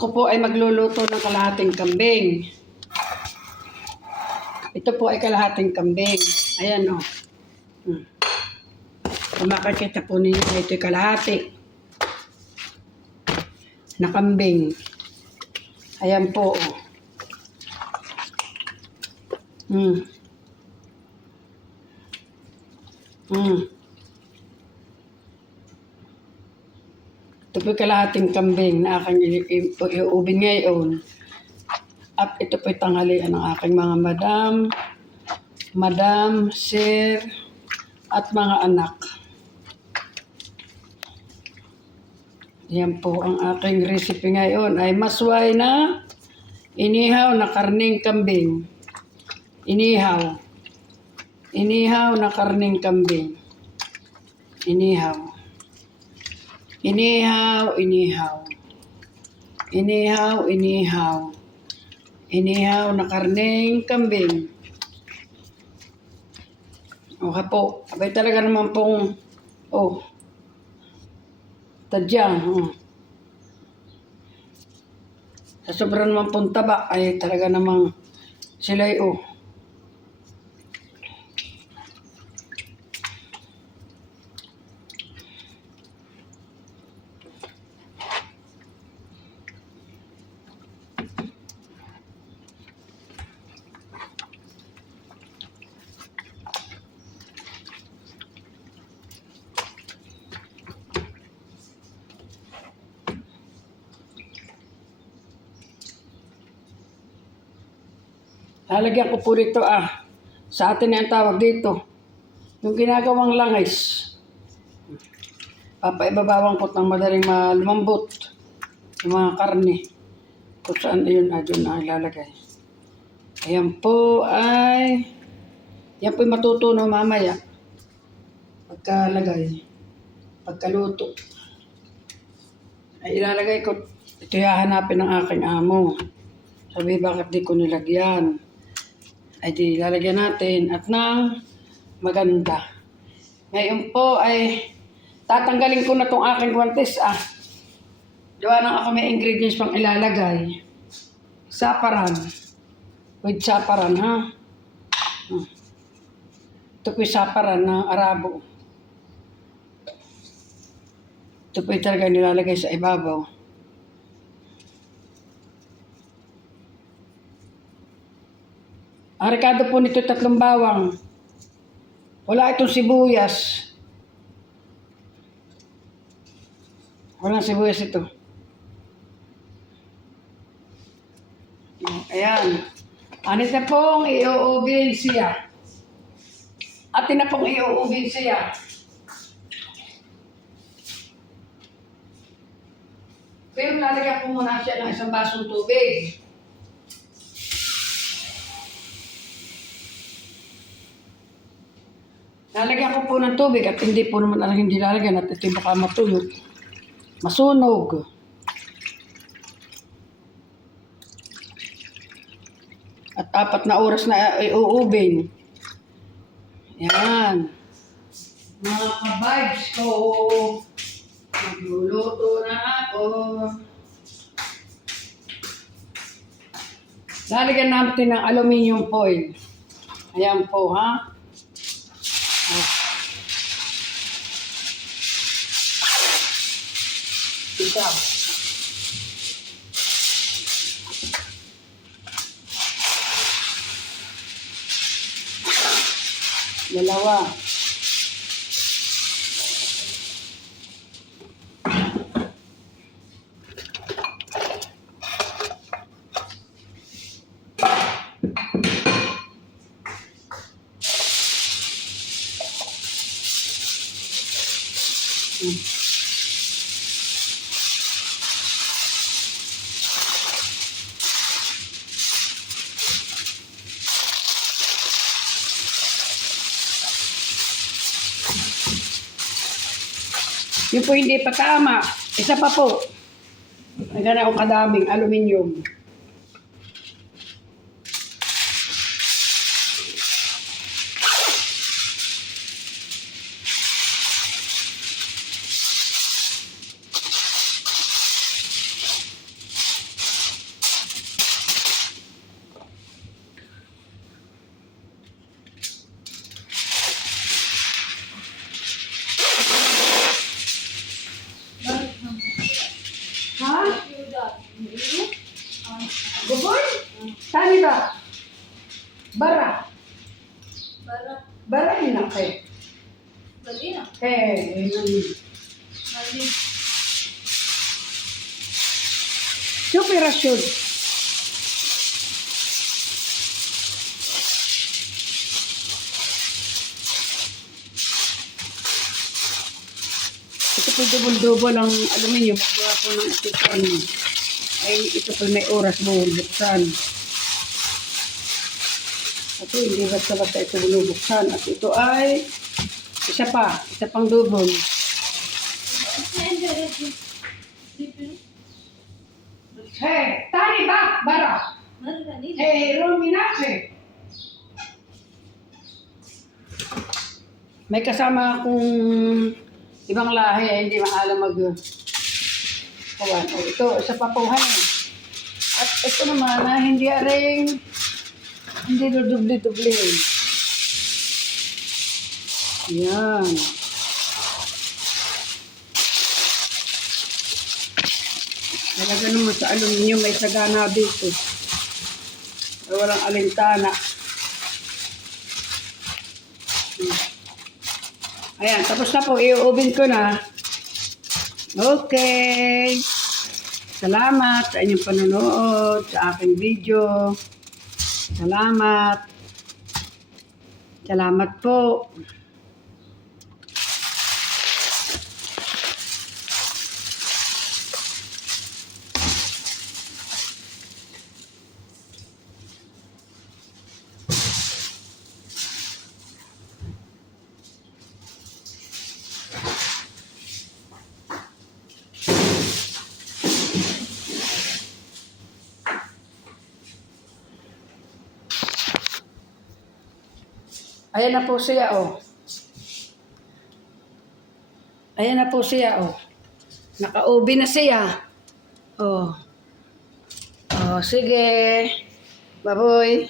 Ako po ay magluluto ng kalahating kambing. Ito po ay kalahating kambing. Ayan o. Kung makikita po ninyo, ito ay kalahati na kambing. Ayan po o. Ito po kalahating kambing na aking iubin ngayon. At ito po tanghalian ng aking mga madam, sir, at mga anak. Yan po ang aking recipe ngayon ay masway na inihaw na karning kambing. Inihaw na karning kambing. Inihaw na karning kambing. Okay po. Abay talaga naman pong, tadyang. Sa sobrang naman pong taba, ay talaga namang sila'y lalagyan ko po dito sa atin ang tawag dito. Yung ginagawang langis. Papaibabawan ko ng madaling lumambot. Yung mga karne. Kung saan yun, doon na ilalagay. Ayan po ay matutunaw mamaya. Pagkalagay. Pagkaluto. Ay ilalagay ko. Ito hahanapin ng aking amo. Sabi bakit di ko nilagyan. Ay di lalagyan natin at nang maganda. Ngayon po ay tatanggalin ko na tong aking guwantes Gawa nang ako may ingredients pang ilalagay. Saparan. With saparan Ito po yung saparan ng Arabo. Ito po yung talaga nilalagay sa ibabaw. Ang rekado po nito 3 bawang. Wala itong sibuyas. Walang sibuyas ito. Ayan. Anis na pong iuubin siya. Atin na pong iuubin siya. Pero lalagyan ko muna siya ng isang basong tubig. Lalagyan ko po ng tubig at hindi po naman hindi lalagyan at ito baka matulog. Masunog. At 4 na oras na iuubin. Yan. Mga ka-vibes ko. Magluluto na ako. Lalagyan natin ng aluminum foil. Ayan po Isa. Dalawa. Yung po hindi pa tama. Isa pa po. Ang gana akong kadaming aluminium. Super rasyon. Ito po double-double ang aluminium. Magawa po ng atikan. Ay, ito po may oras bubuksan. Ito, hindi basta-basta ito binubuksan. At ito ay isa pang double. Hey, tari ba? Bara. Hey, Rominase. May kasama akong ibang lahi ay hindi maalam kawan. O, ito, isa pa po At ito naman na hindi dudubli-dubli. Yan. Talaga naman sa aluminium may sagana dito. Walang alintana. Ayan, tapos na po. I-oven ko na. Okay. Salamat sa inyong panonood sa aking video. Salamat. Salamat po. Ayan na po siya, oh. Ayan na po siya, oh. Naka-ubi na siya. Oh. Oh, sige. Baboy.